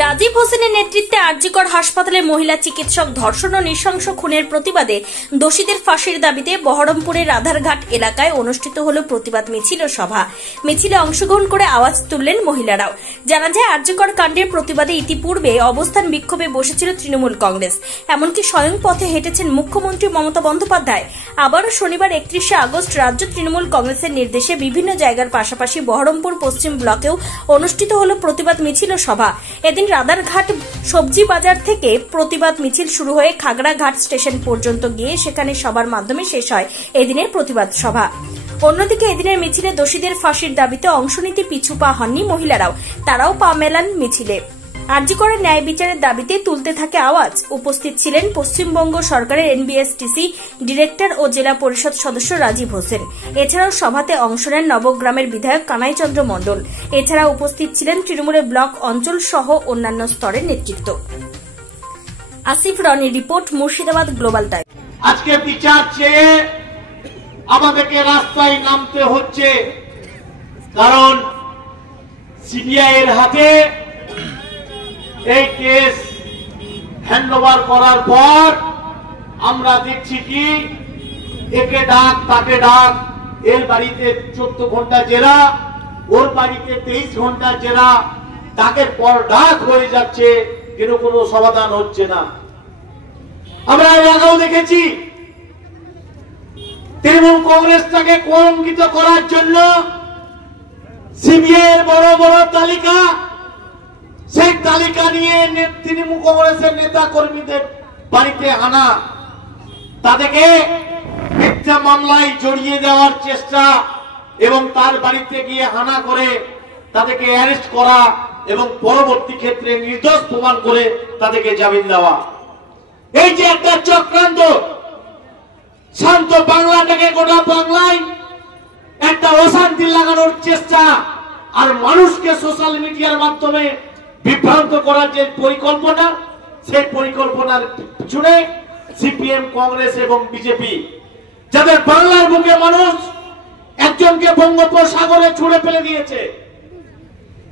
রাজীব হোসেনের নেতৃত্বে আরজিকর হাসপাতালের মহিলা চিকিৎসক ধর্ষণ ও নৃশংস খুনের প্রতিবাদে দোষীদের ফাঁসির দাবিতে বহরমপুরের রাধারঘাট এলাকায় অনুষ্ঠিত হল প্রতিবাদ মিছিল ও সভা। মিছিলে অংশগ্রহণ করে আওয়াজ তুললেন মহিলারাও। জানা যায়, আরজিকর কাণ্ডের প্রতিবাদে ইতিপূর্বে অবস্থান বিক্ষোভে বসেছিল তৃণমূল কংগ্রেস, এমনকি স্বয়ং পথে হেঁটেছেন মুখ্যমন্ত্রী মমতা বন্দ্যোপাধ্যায়। আবারও শনিবার 31শে আগস্ট রাজ্য তৃণমূল কংগ্রেসের নির্দেশে বিভিন্ন জায়গার পাশাপাশি বহরমপুর পশ্চিম ব্লকেও অনুষ্ঠিত হল প্রতিবাদ মিছিল ও সভা। এদিন রাধারঘাট সবজি বাজার থেকে প্রতিবাদ মিছিল শুরু হয়ে খাগড়াঘাট স্টেশন পর্যন্ত গিয়ে সেখানে সবার মাধ্যমে শেষ হয় এদিনের প্রতিবাদ সভা। অন্যদিকে এদিনের মিছিলে দোষীদের ফাঁসির দাবিতে অংশ নিতে পিছু পা হননি মহিলারাও, তারাও পা মেলান মিছিলে। আরজিকরের ন্যায় বিচারের দাবিতে তুলতে থাকে আওয়াজ। উপস্থিত ছিলেন পশ্চিমবঙ্গ সরকারের এনবিএসটিসি ডিরেক্টর ও জেলা পরিষদ সদস্য রাজীব হোসেন। এছাড়াও সভাতে অংশ নেন নবগ্রামের বিধায়ক কানাই চন্দ্র মণ্ডল। এছাড়া উপস্থিত ছিলেন তৃণমূলের ব্লক অঞ্চল সহ অন্যান্য স্তরের নেতৃত্ব। আসিফ রনির রিপোর্ট, মুর্শিদাবাদ গ্লোবাল টাইম। আজকে বিচার চেয়ে আমাদেরকে রাস্তায় নামতে হচ্ছে, কারণ সিবিআই এর হাতে এই কেস হ্যান্ডওভার করার পর আমরা দেখছি কি একে ডাক তাকে ডাক, এর বাড়িতে 14 ঘন্টা জেরা, ওর বাড়িতে 23 ঘন্টা জেরা, ডাকের পর ডাক হয়ে যাচ্ছে, কিন্তু কোনো সমাধান হচ্ছে না। আমরা এর আগেও দেখেছি তৃণমূল কংগ্রেসটাকে কলঙ্কিত করার জন্য সিবিআই এর বড় বড় তালিকা, সেই তালিকা নিয়ে তৃণমূল কংগ্রেসের নেতা কর্মীদের বাড়িতে আনা, তাদেরকে মিথ্যা মামলায় জড়িয়ে দেওয়ার চেষ্টা এবং তার বাড়িতে গিয়ে হানা করে তাদেরকে অ্যারেস্ট করা এবং পরবর্তী ক্ষেত্রে নির্দোষ প্রমাণ করে তাদেরকে জামিন দেওয়া, এই যে একটা চক্রান্ত, শান্ত বাংলাটাকে গোটা বাংলায় একটা অশান্তি লাগানোর চেষ্টা আর মানুষকে সোশ্যাল মিডিয়ার মাধ্যমে বিভ্রান্ত করার যে পরিকল্পনা, সেই পরিকল্পনার পিছনে সিপিএম, কংগ্রেস এবং বিজেপি, যাদের বাংলার বুকে মানুষ একজনকে বঙ্গোপসাগরে ছুঁড়ে ফেলে দিয়েছে,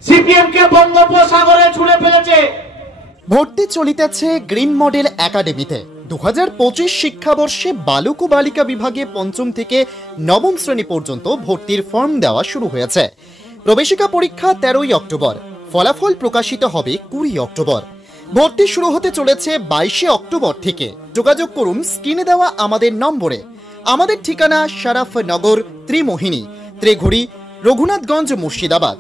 সিপিএম কে বঙ্গোপসাগরে ছুঁড়ে ফেলেছে। ভর্তি চলিতেছে গ্রিন মডেল একাডেমিতে। 2025 শিক্ষাবর্ষে বালক ও বালিকা বিভাগে 5ম থেকে 9ম শ্রেণী পর্যন্ত ভর্তির ফর্ম দেওয়া শুরু হয়েছে। প্রবেশিকা পরীক্ষা 13ই অক্টোবর, ফলাফল প্রকাশিত হবে 20 অক্টোবর। ভর্তি শুরু হতে চলেছে 22শে অক্টোবর থেকে। যোগাযোগ করুন স্ক্রিনে দেওয়া আমাদের নম্বরে। আমাদের ঠিকানা শরাফনগর, ত্রিমোহিনী, ত্রিঘুড়ি, রঘুনাথগঞ্জ, মুর্শিদাবাদ।